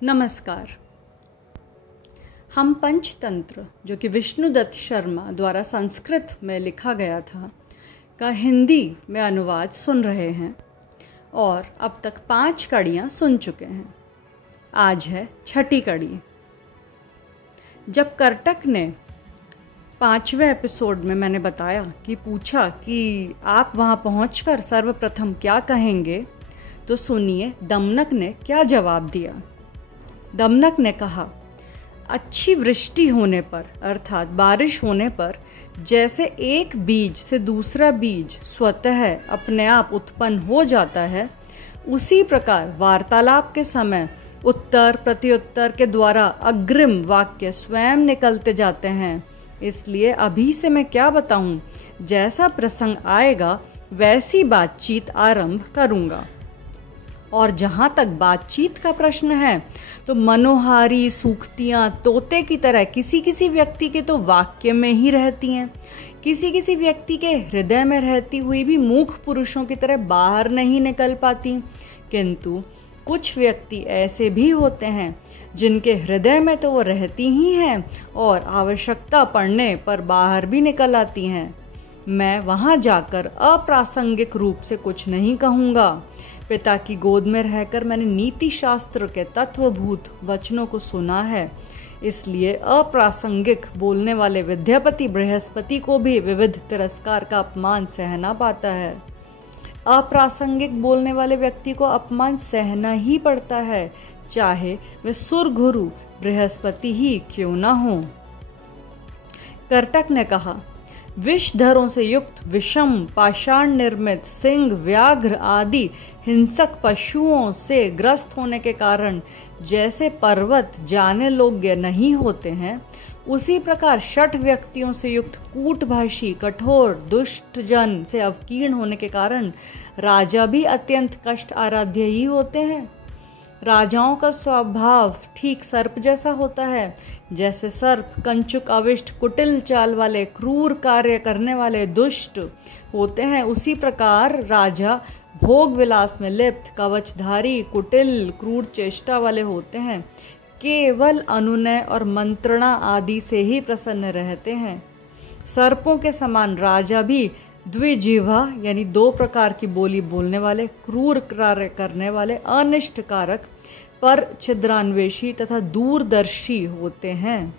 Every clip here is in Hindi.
नमस्कार। हम पंचतंत्र, जो कि विष्णुदत्त शर्मा द्वारा संस्कृत में लिखा गया था, का हिंदी में अनुवाद सुन रहे हैं और अब तक 5 कड़ियाँ सुन चुके हैं। आज है 6ठी कड़ी। जब करटक ने 5वें एपिसोड में मैंने बताया कि पूछा कि आप वहाँ पहुँचकर सर्वप्रथम क्या कहेंगे, तो सुनिए दमनक ने क्या जवाब दिया। दमनक ने कहा, अच्छी वृष्टि होने पर अर्थात बारिश होने पर जैसे एक बीज से दूसरा बीज स्वतः अपने आप उत्पन्न हो जाता है, उसी प्रकार वार्तालाप के समय उत्तर प्रत्युत्तर के द्वारा अग्रिम वाक्य स्वयं निकलते जाते हैं। इसलिए अभी से मैं क्या बताऊं, जैसा प्रसंग आएगा वैसी बातचीत आरंभ करूंगा। और जहाँ तक बातचीत का प्रश्न है तो मनोहारी सूक्तियाँ तोते की तरह किसी किसी व्यक्ति के तो वाक्य में ही रहती हैं, किसी किसी व्यक्ति के हृदय में रहती हुई भी मूख पुरुषों की तरह बाहर नहीं निकल पाती। किंतु कुछ व्यक्ति ऐसे भी होते हैं जिनके हृदय में तो वो रहती ही हैं और आवश्यकता पड़ने पर बाहर भी निकल आती हैं। मैं वहाँ जाकर अप्रासंगिक रूप से कुछ नहीं कहूँगा। पिता की गोद में रहकर मैंने नीति शास्त्र के तत्वभूत वचनों को सुना है, इसलिए अप्रासंगिक बोलने वाले विद्यापति बृहस्पति को भी विविध तिरस्कार का अपमान सहना पाता है। अप्रासंगिक बोलने वाले व्यक्ति को अपमान सहना ही पड़ता है, चाहे वे सुरगुरु बृहस्पति ही क्यों ना हो। करटक ने कहा, विषधरों से युक्त विषम पाषाण निर्मित सिंह व्याघ्र आदि हिंसक पशुओं से ग्रस्त होने के कारण जैसे पर्वत जाने योग्य नहीं होते हैं, उसी प्रकार 6 व्यक्तियों से युक्त कूटभाषी कठोर दुष्ट जन से अवकीर्ण होने के कारण राजा भी अत्यंत कष्ट आराध्य ही होते हैं। राजाओं का स्वभाव ठीक सर्प जैसा होता है। जैसे सर्प कंचुक अविष्ट कुटिल चाल वाले क्रूर कार्य करने वाले दुष्ट होते हैं, उसी प्रकार राजा भोग विलास में लिप्त कवचधारी कुटिल क्रूर चेष्टा वाले होते हैं। केवल अनुनय और मंत्रणा आदि से ही प्रसन्न रहते हैं। सर्पों के समान राजा भी द्विजिह्वा यानी 2 प्रकार की बोली बोलने वाले, क्रूर कार्य करने वाले, अनिष्टकारक पर छिद्रान्वेषी तथा दूरदर्शी होते हैं।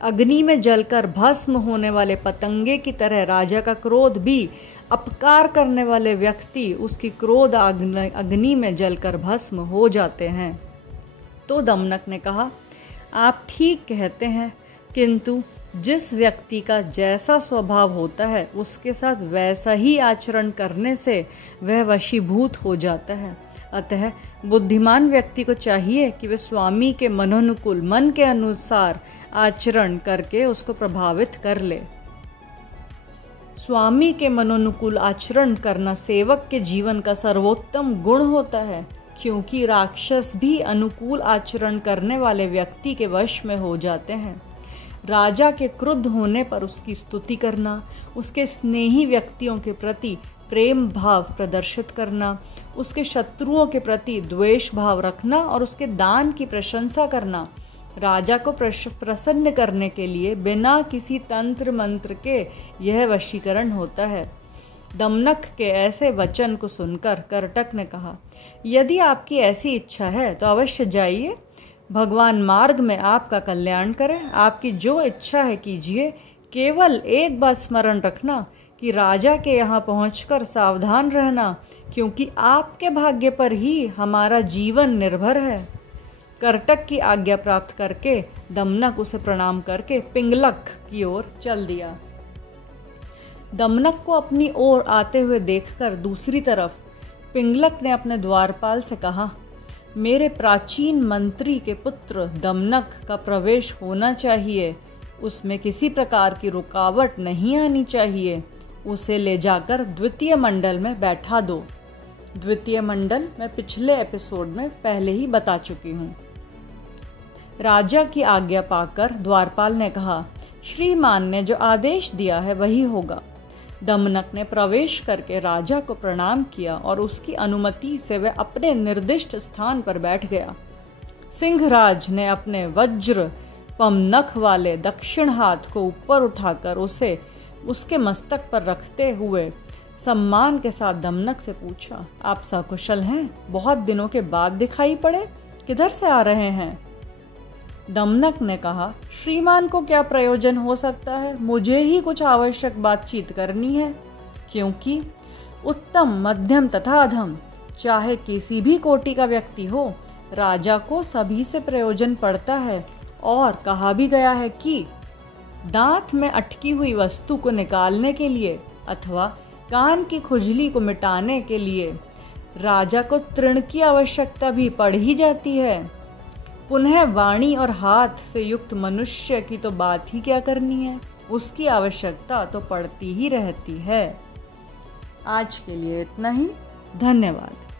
अग्नि में जलकर भस्म होने वाले पतंगे की तरह राजा का क्रोध भी अपकार करने वाले व्यक्ति उसकी क्रोध अग्नि में जलकर भस्म हो जाते हैं। तो दमनक ने कहा, आप ठीक कहते हैं, किंतु जिस व्यक्ति का जैसा स्वभाव होता है उसके साथ वैसा ही आचरण करने से वह वशीभूत हो जाता है। अतः बुद्धिमान व्यक्ति को चाहिए कि वह स्वामी के मनोनुकूल मन के अनुसार आचरण करके उसको प्रभावित कर ले। स्वामी के मनोनुकूल आचरण करना सेवक के जीवन का सर्वोत्तम गुण होता है, क्योंकि राक्षस भी अनुकूल आचरण करने वाले व्यक्ति के वश में हो जाते हैं। राजा के क्रुद्ध होने पर उसकी स्तुति करना, उसके स्नेही व्यक्तियों के प्रति प्रेम भाव प्रदर्शित करना, उसके शत्रुओं के प्रति द्वेष भाव रखना और उसके दान की प्रशंसा करना राजा को प्रसन्न करने के लिए बिना किसी तंत्र मंत्र के यह वशीकरण होता है। दमनक के ऐसे वचन को सुनकर करटक ने कहा, यदि आपकी ऐसी इच्छा है तो अवश्य जाइए। भगवान मार्ग में आपका कल्याण करें। आपकी जो इच्छा है कीजिए। केवल एक बात स्मरण रखना कि राजा के यहाँ पहुँचकर सावधान रहना, क्योंकि आपके भाग्य पर ही हमारा जीवन निर्भर है। करटक की आज्ञा प्राप्त करके दमनक उसे प्रणाम करके पिंगलक की ओर चल दिया। दमनक को अपनी ओर आते हुए देखकर दूसरी तरफ पिंगलक ने अपने द्वारपाल से कहा, मेरे प्राचीन मंत्री के पुत्र दमनक का प्रवेश होना चाहिए, उसमें किसी प्रकार की रुकावट नहीं आनी चाहिए। उसे ले जाकर द्वितीय मंडल में बैठा दो। द्वितीय मंडल मैं पिछले एपिसोड में पहले ही बता चुकी हूँ। राजा की आज्ञा पाकर द्वारपाल ने कहा, श्रीमान ने जो आदेश दिया है वही होगा। दमनक ने प्रवेश करके राजा को प्रणाम किया और उसकी अनुमति से वह अपने निर्दिष्ट स्थान पर बैठ गया। सिंहराज ने अपने वज्र पमनख वाले दक्षिण हाथ को ऊपर उठाकर उसे उसके मस्तक पर रखते हुए सम्मान के साथ दमनक से पूछा, आप सकुशल हैं? बहुत दिनों के बाद दिखाई पड़े, किधर से आ रहे हैं? दमनक ने कहा, श्रीमान को क्या प्रयोजन हो सकता है, मुझे ही कुछ आवश्यक बातचीत करनी है, क्योंकि उत्तम, मध्यम तथा अधम, चाहे किसी भी कोटि का व्यक्ति हो, राजा को सभी से प्रयोजन पड़ता है। और कहा भी गया है कि दांत में अटकी हुई वस्तु को निकालने के लिए अथवा कान की खुजली को मिटाने के लिए राजा को तृण की आवश्यकता भी पड़ ही जाती है। पुनः वाणी और हाथ से युक्त मनुष्य की तो बात ही क्या करनी है, उसकी आवश्यकता तो पड़ती ही रहती है। आज के लिए इतना ही। धन्यवाद।